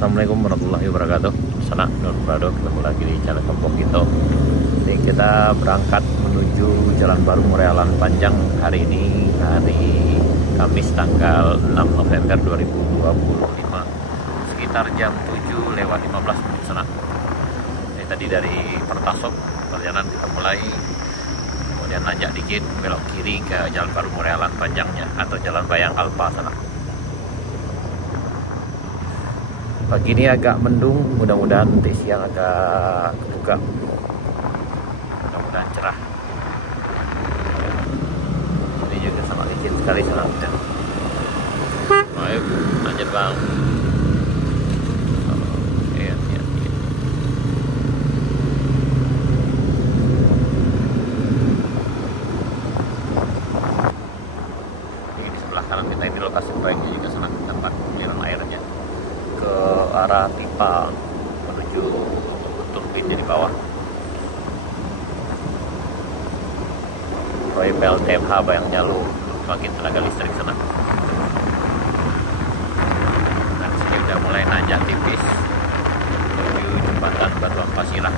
Assalamualaikum warahmatullahi wabarakatuh. Sana Nur Prado, ketemu lagi di channel Kampung Gito. Ini kita berangkat menuju Jalan Baru Morealan Panjang hari ini, hari Kamis tanggal 6 November 2025, sekitar jam 7:15 sana. Ini tadi dari Pertasok, perjalanan kita mulai, kemudian nanjak dikit, belok kiri ke Jalan Baru Morealan Panjangnya atau Jalan Bayang Alfa sana. Pagi ini agak mendung, mudah-mudahan nanti siang agak kebuka, mudah-mudahan cerah. Ini juga sangat licin sekali sana. Ayo, lanjut bang. Iya. Ini di sebelah kanan kita, ini lokasi proyeknya juga sangat tempat pengaliran airnya ke arah pipa menuju turbin di bawah. Proyek PLTMH Bayang Nyalu bangkit tenaga listrik sana. Dan sini udah mulai nanjak tipis menuju jembatan Batuang Pasirah.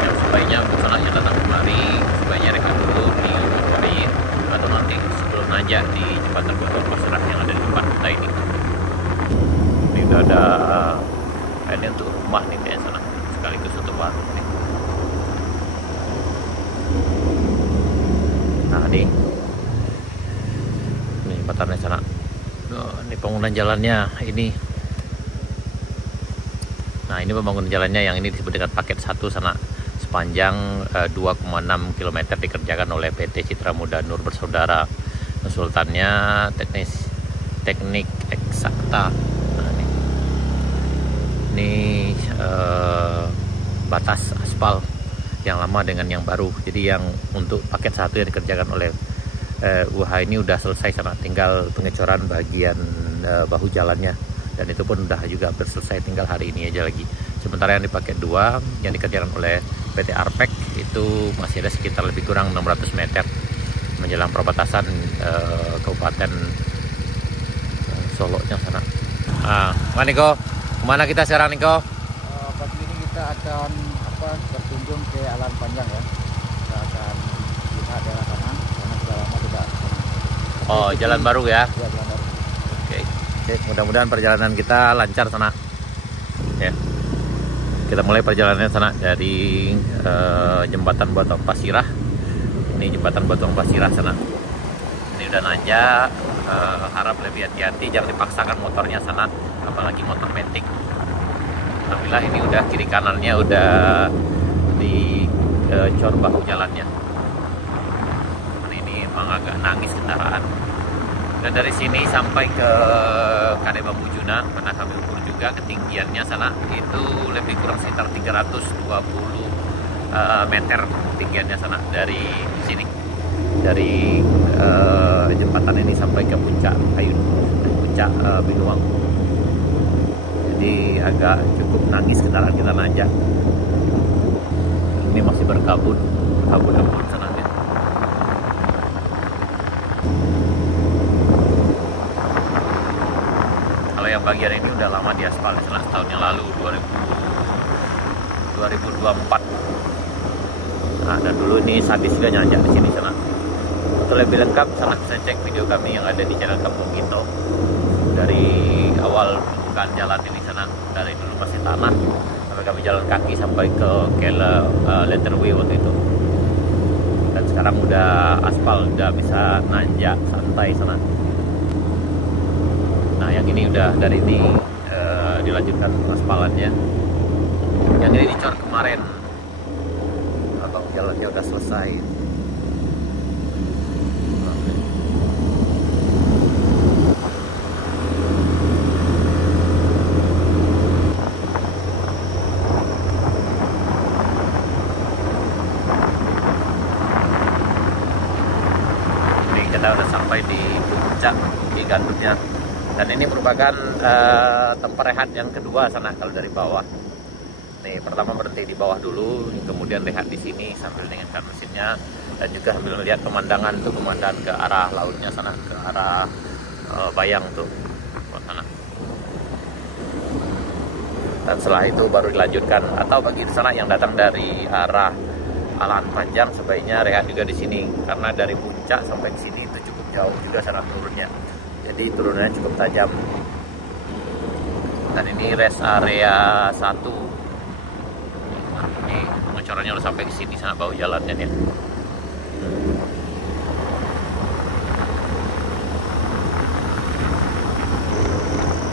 Yang sebaiknya pesanannya datang kemari, sebaiknya rekan dulu di hari atau nanti sebelum nanjak di jembatan Batuang Pasirah yang ada di depan kita ini. Ini udah ada ini untuk rumah nih kayak sana, sekaligus untuk warung nih. Nah ini jembatannya sana. Ini pembangunan jalannya ini. Nah ini pembangunan jalannya yang ini disebut dengan paket 1 sana, sepanjang 2,6 km dikerjakan oleh PT Citra Muda Nur Bersaudara. Konsultannya teknik eksakta. Ini batas aspal yang lama dengan yang baru. Jadi yang untuk paket 1 yang dikerjakan oleh UH ini udah selesai sana, tinggal pengecoran bagian bahu jalannya, dan itu pun udah juga selesai, tinggal hari ini aja lagi. Sementara yang di paket 2 yang dikerjakan oleh PT Arpek itu masih ada sekitar lebih kurang 600 meter menjelang perbatasan Kabupaten Solo-nya sana. Mana Niko? Kemana kita sekarang Niko? Pagi ini kita akan berkunjung ke Alan Panjang ya. Kita akan lihat daerah sana karena sudah lama tidak sana. Oh, Jalan Baru ya? Ya, Jalan Baru. Oke, mudah-mudahan perjalanan kita lancar sana. Ya. Kita mulai perjalanan sana dari jembatan Batuang Pasirah. Ini jembatan Batuang Pasirah sana. Ini udah nanjak, harap lebih hati-hati, jangan dipaksakan motornya sana, apalagi motor metik. Alhamdulillah ini udah kiri kanannya udah dicor bahu jalannya. Ini emang agak nangis kendaraan. Dan dari sini sampai ke Kade Bambu Juna, mana kami ukur juga ketinggiannya sana itu lebih kurang sekitar 320 meter ketinggiannya sana dari sini, dari jembatan ini sampai ke puncak Ayun, puncak Binuang. Jadi agak cukup nangis kendaraan kita nanjak. Ini masih berkabut sana ya. Kalau yang bagian ini udah lama di aspal, setelah tahun yang lalu 2024. Nah, dan dulu ini Sadis juga nanjak di sini sana. Untuk lebih lengkap sana bisa cek video kami yang ada di channel Kampung Gito. Dari awal pembukaan jalan ini sana, dari dulu masih tanah sampai kami jalan kaki sampai ke Kela Letterway waktu itu. Dan sekarang udah aspal, udah bisa nanjak santai sana. Nah yang ini udah dari ini dilanjutkan aspalannya. Yang ini dicor kemarin, atau jalannya udah selesai. Kita udah sampai di puncak Bukit Gandumnya, dan ini merupakan tempat rehat yang kedua sana kalau dari bawah. Nih pertama berhenti di bawah dulu, kemudian rehat di sini sambil dinginkan mesinnya, dan juga sambil melihat pemandangan tuh, pemandangan ke arah lautnya sana, ke arah Bayang tuh sana. Dan setelah itu baru dilanjutkan. Atau bagi sana yang datang dari arah Alan Panjang sebaiknya rehat juga di sini karena dari puncak sampai di sini itu cukup jauh juga sana turunnya. Jadi turunannya cukup tajam. Dan ini rest area 1. Nah, ini pengecorannya udah sampai ke sini sana bawah jalannya nih.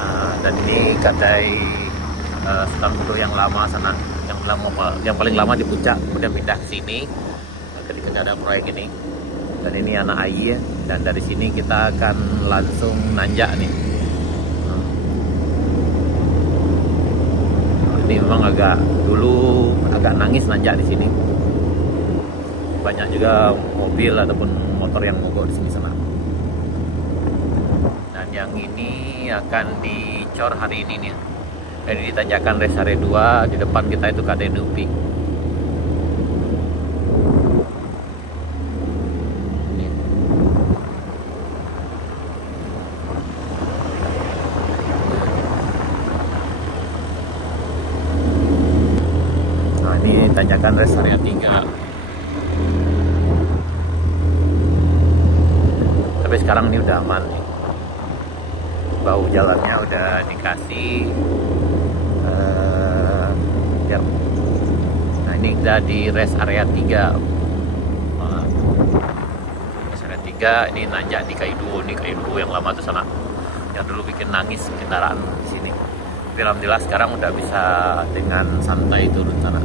Nah, dan ini kadai Sultan Mudo yang lama sana, yang paling lama di puncak, kemudian pindah ke sini ketika ada proyek ini. Dan ini anak air, dan dari sini kita akan langsung nanjak nih. Ini memang dulu agak nangis nanjak di sini. Banyak juga mobil ataupun motor yang mogok di sini sana. Dan yang ini akan dicor hari ini nih. Jadi ditanjakan rest area 2, di depan kita itu KD Dupi. Nah, ini tanjakan rest area 3. Tapi sekarang ini udah aman nih. Bau jalannya udah dikasih. Nah, ini kita di rest area 3. Rest area 3 ini nanjak di Kaiduo. Ini Kaiduo yang lama tuh sana, yang dulu bikin nangis kendaraan di sini. Tapi alhamdulillah sekarang udah bisa dengan santai turun sana.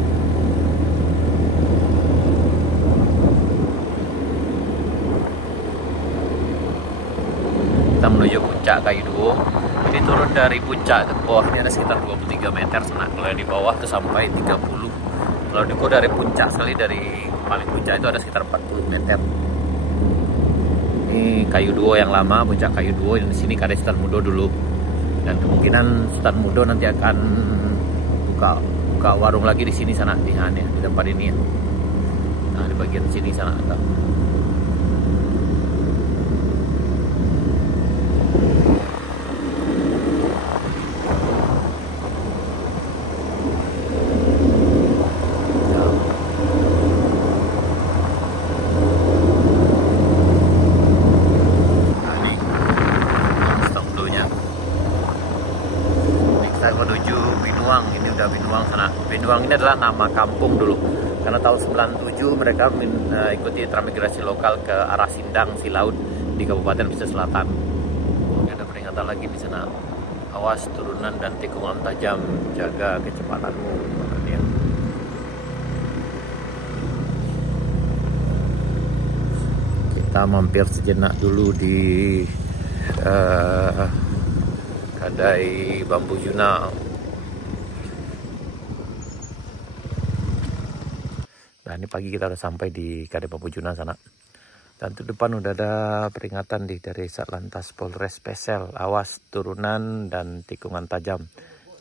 Kita menuju puncak Kaiduo. Jadi turun dari puncak ke bawah ini ada sekitar 23 meter sana. Kalau di bawah tuh sampai 30. Kalau dari puncak sekali, dari paling puncak itu ada sekitar 40 meter. Ini Kaiduo yang lama, puncak Kaiduo. Yang di sini KD Sultan Mudo dulu. Dan kemungkinan Sultan Mudo nanti akan buka warung lagi di sini sana, di tempat ini ya. Nah, di bagian sini sana ada. Menuju Binuang, ini udah Binuang sana. Binuang ini adalah nama kampung dulu, karena tahun 97 mereka ikuti transmigrasi lokal ke arah Sindang, Silaut di Kabupaten Pesisir Selatan. Ini ada peringatan lagi di sana. Awas turunan dan tikungan tajam, jaga kecepatanmu. Kita mampir sejenak dulu di Kadai Bambu Yuna. Nah, ini pagi kita udah sampai di Kadai Bambu Yuna sana. Dan di depan udah ada peringatan dari Satlantas Polres Spesial. Awas turunan dan tikungan tajam,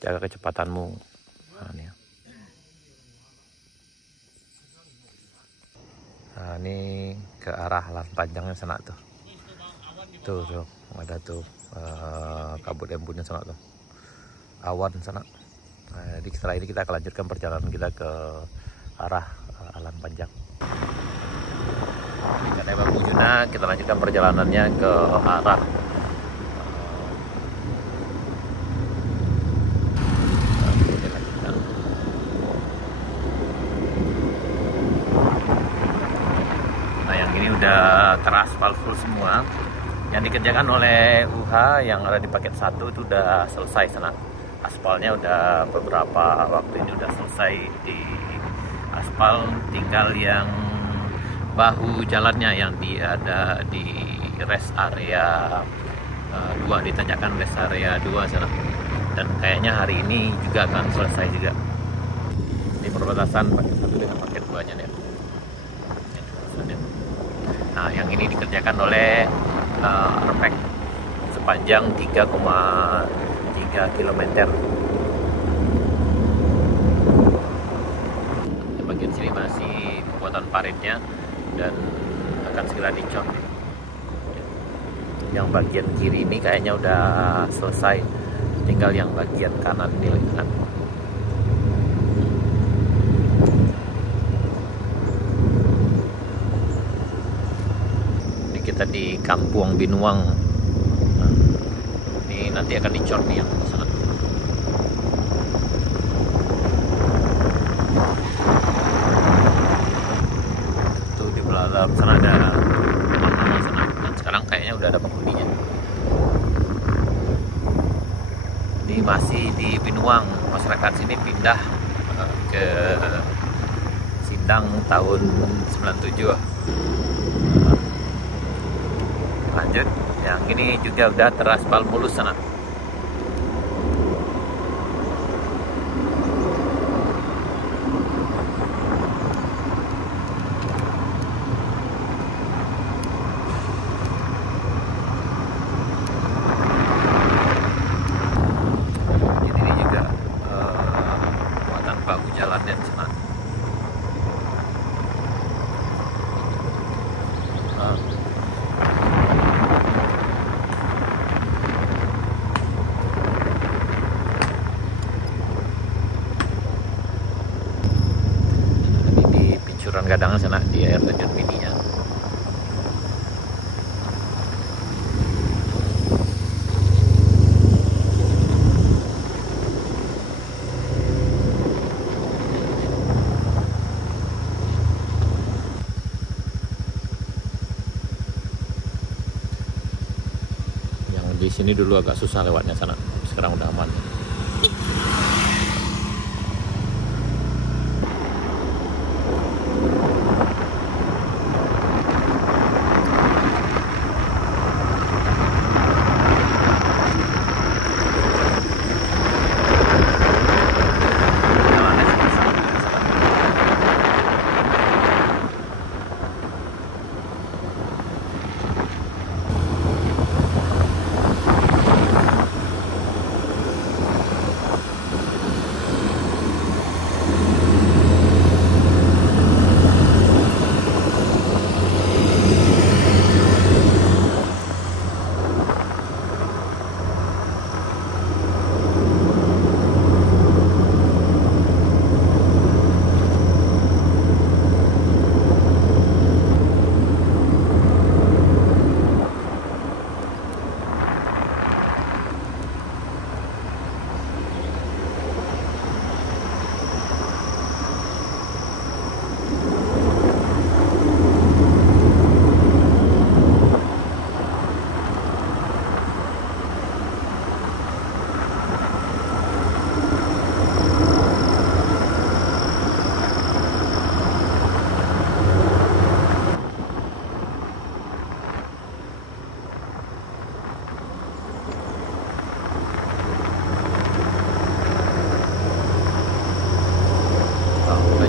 jaga kecepatanmu. Nah, ini. Nah, ini ke arah Alan Panjangnya sana tuh. Tuh, ada tuh. Kabut embunnya sana tuh, awan sana. Nah, jadi setelah ini kita akan lanjutkan perjalanan kita ke arah Alan Panjang. Di Kadai Bambu Yuna kita lanjutkan perjalanannya ke arah nah, yang ini udah teraspal full semua. Yang dikerjakan oleh UH yang ada di paket 1 itu udah selesai sana. Aspalnya udah beberapa waktu ini udah selesai di aspal, tinggal yang bahu jalannya yang ada di rest area 2, ditanjakan rest area 2 sana. Dan kayaknya hari ini juga akan selesai juga. Ini perbatasan paket 1 dengan paket 2-nya nih. Nah, yang ini dikerjakan oleh RPEC sepanjang 3,3 km. Di bagian sini masih pembuatan paritnya dan akan segera dicor. Yang bagian kiri ini kayaknya udah selesai, tinggal yang bagian kanan nih. kita di Kampung Binuang. Ini nanti akan dicor nih yang sana. Tuh di belakang sana ada teman-teman sana. Dan sekarang kayaknya udah ada penghuninya. Ini masih di Binuang, masyarakat sini pindah ke Sindang tahun 97. Lanjut, yang ini juga udah teraspal mulus sana. Ini juga muatan bahu jalannya di sana. Kadangan sana di air terjun mininya. Yang di sini dulu agak susah lewatnya sana, sekarang udah aman.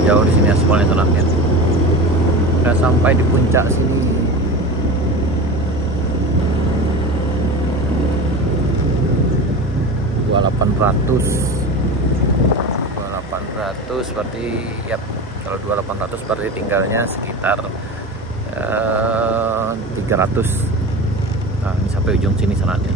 Jauh di sini aspalnya tenangnya. Udah sampai di puncak sini. $2.800 berarti ya, kalau 2.800 berarti tinggalnya sekitar 300. Nah, ini sampai ujung sini sananya.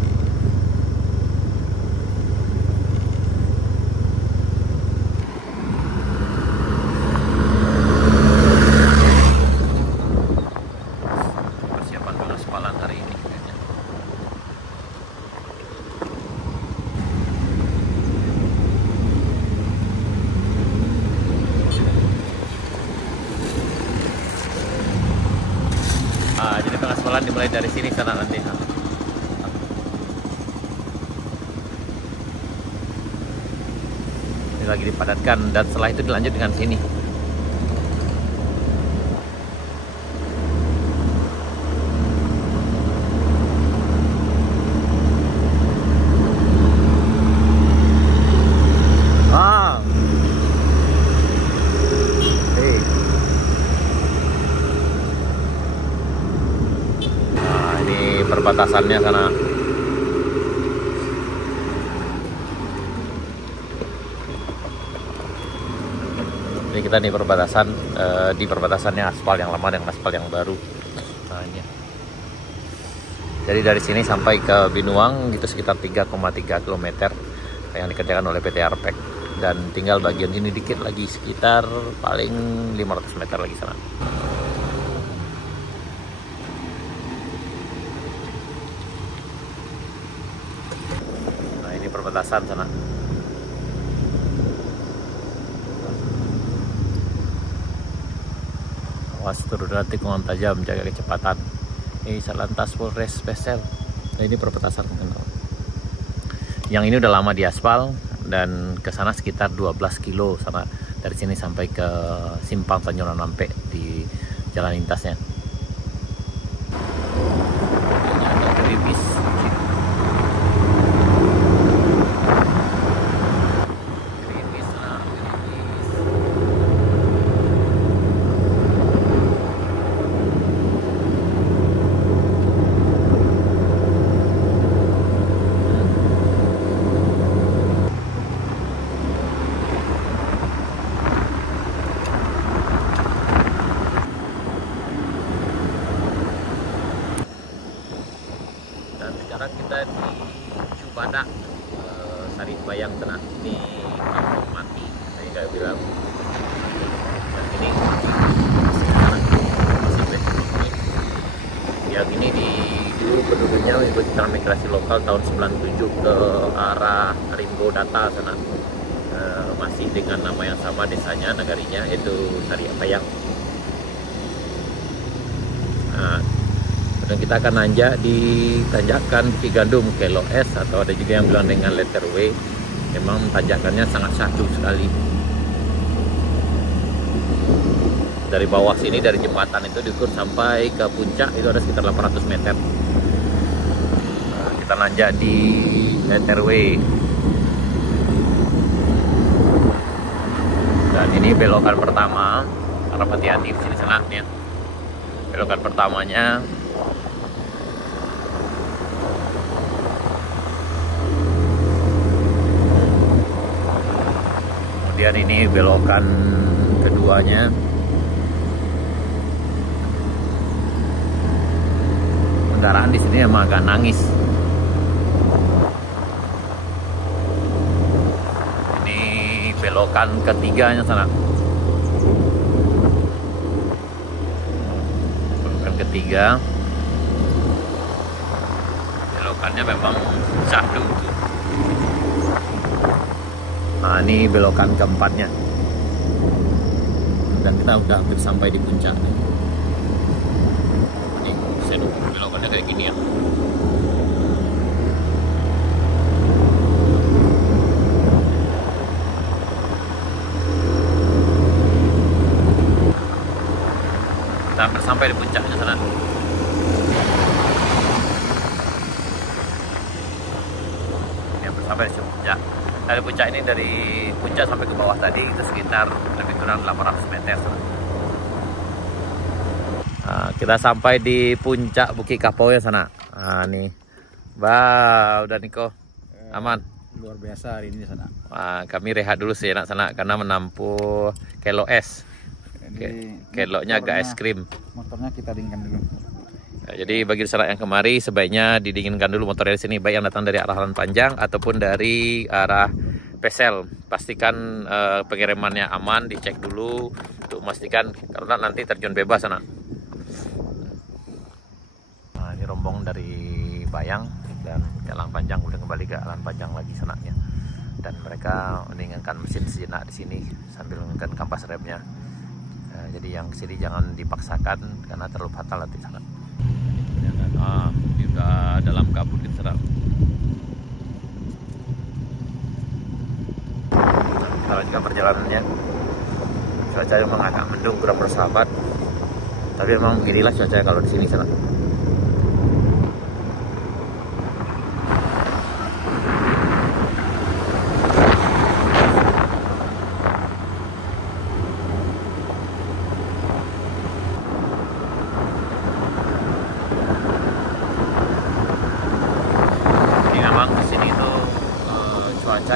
Jadi pengaspalan dimulai dari sini sana nanti. Ini lagi dipadatkan dan setelah itu dilanjut dengan sini. Perbatasannya sana. Ini kita di perbatasan, di perbatasannya aspal yang lama dengan aspal yang baru. Nah, ini. Jadi dari sini sampai ke Binuang itu sekitar 3,3 km yang dikerjakan oleh PT Arpek, dan tinggal bagian ini dikit lagi, sekitar paling 500 meter lagi sana. perbatasan sana. Awas turunan tikungan tajam, jaga kecepatan. Ini Satlantas Polres Pesel. Nah, ini perbatasan. Yang ini udah lama diaspal dan ke sana sekitar 12 kilo sana, dari sini sampai ke simpang Tanjung Nampe di jalan lintasnya. Ini ada gerimis. Sekarang kita di Cubada, Sari Bayang Tengah. Ini kampung mati, saya nggak bilang. Dan ini masih baik. Yang ini dulu penduduknya mengikuti transmigrasi lokal tahun 97 ke arah Rimbo Data sana. Masih dengan nama yang sama desanya, nagarinya, yaitu Sari Bayang. Nah, dan kita akan nanjak di tanjakan Bukit Gandum Kelo S, atau ada juga yang bilang dengan letter W. Memang tanjakannya sangat syahdu sekali. Dari bawah sini, dari jembatan itu diukur sampai ke puncak itu ada sekitar 800 meter. Nah, kita nanjak di letter W. Dan ini belokan pertama. Harap hati-hati di sini sangatnya. Belokan pertamanya. Kemudian ini belokan keduanya. Kendaraan di sini emang agak nangis. Ini belokan ketiganya sana. Belokan ketiga. Belokannya memang syahdu. Nah, ini belokan keempatnya. Dan kita udah hampir sampai di puncak. Ini saya nunggu belokannya kayak gini ya. Kita hampir sampai di puncaknya sana. Ini hampir sampai di puncak. Dari puncak ini, dari puncak sampai ke bawah tadi itu sekitar lebih kurang 800 meter. Nah, kita sampai di puncak Bukit Kapau ya sana. Nah, nih, udah Niko, aman. Luar biasa hari ini sana. Nah, kami rehat dulu sih enak sana karena menampung Kelo S. Keloknya agak es krim. Motornya kita dinginkan dulu. Jadi bagi sanak yang kemari sebaiknya didinginkan dulu motornya di sini, baik yang datang dari arah Alan Panjang ataupun dari arah Pesel. Pastikan pengirimannya aman, dicek dulu untuk memastikan karena nanti terjun bebas sana. Nah, ini rombong dari Bayang dan ke Alan Panjang, udah kembali ke Alan Panjang lagi sananya. Dan mereka mendinginkan mesin sejenak di sini sambil menggunakan kampas remnya. Jadi yang kesini jangan dipaksakan karena terlalu fatal nanti sana. Ini udah dalam kabut gitu sedap. Kalau juga perjalanannya cuaca memang agak mendung, kurang bersahabat. Tapi memang beginilah cuaca kalau di sini sana.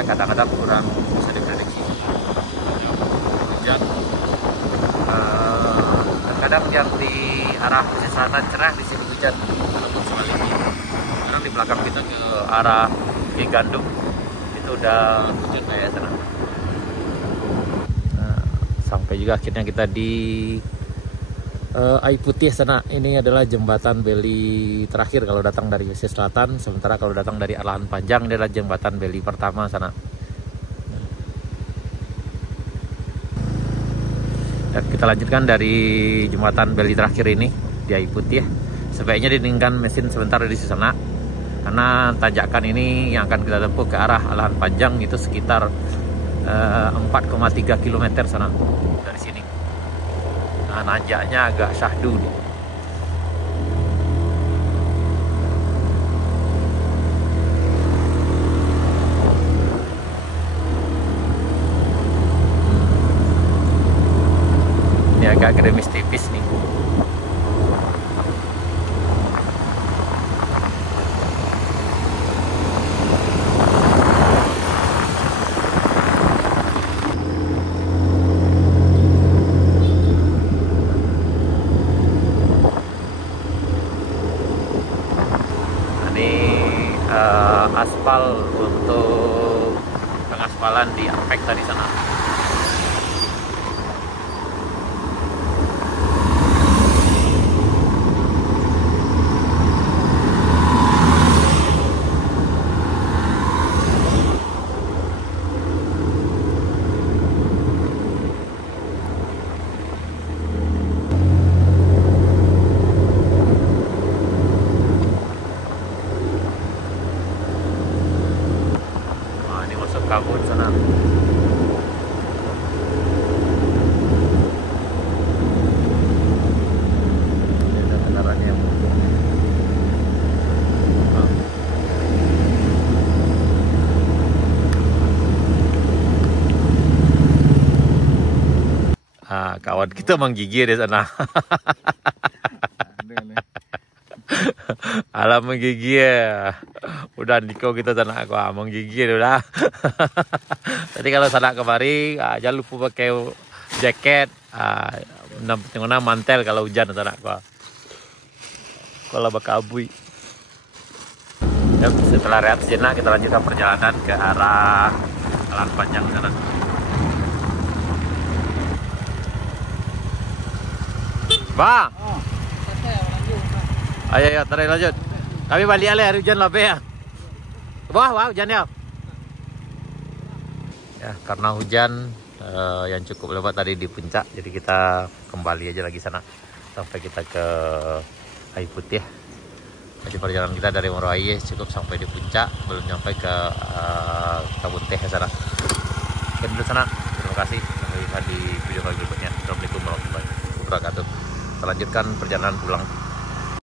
Kadang-kadang kurang bisa diprediksi. Hujan. Kadang yang di arah pesisir selatan cerah, di sini hujan. Ataupun sebaliknya. Sekarang di belakang kita ke arah Bukit Gandum itu udah hujan kayak sana. Sampai juga akhirnya kita di Air Putih sana. Ini adalah jembatan Beli terakhir kalau datang dari sisi selatan. Sementara kalau datang dari Alahan Panjang, ini adalah jembatan Beli pertama sana. Ya, kita lanjutkan dari jembatan Beli terakhir ini di Air Putih. Sebaiknya diningkan mesin sebentar di sana, karena tanjakan ini yang akan kita tempuh ke arah Alahan Panjang itu sekitar 4,3 km sana dari sini. Nah, nanjaknya agak syahdu nih. Ini agak gerimis tipis nih. Aspal untuk pengaspalan di Aspek tadi sana. Kabut sana. Ada kendaraan yang kawan kita menggigil di sana. Alam menggigil. Udah Niko kita sana aku menggigil udah. Tadi kalau sana kemari jangan lupa pakai jaket, tengok mantel kalau hujan sana aku. Kalau bakabui. Setelah rehat sejenak kita lanjutkan perjalanan ke arah Alahan Panjang sana. Bang. Ayo tarik lanjut. Kami balik hari hujan lebih ya. Wah, hujan ya. Ya, karena hujan yang cukup lebat tadi di puncak, jadi kita kembali aja lagi sana sampai kita ke Air Putih. Jadi perjalanan kita dari Moroaie cukup sampai di puncak, belum sampai ke Kebun Teh sana. Oke, dulu sana. Terima kasih. Sampai jumpa di video berikutnya. Assalamualaikum warahmatullahi wabarakatuh. Kita lanjutkan perjalanan pulang.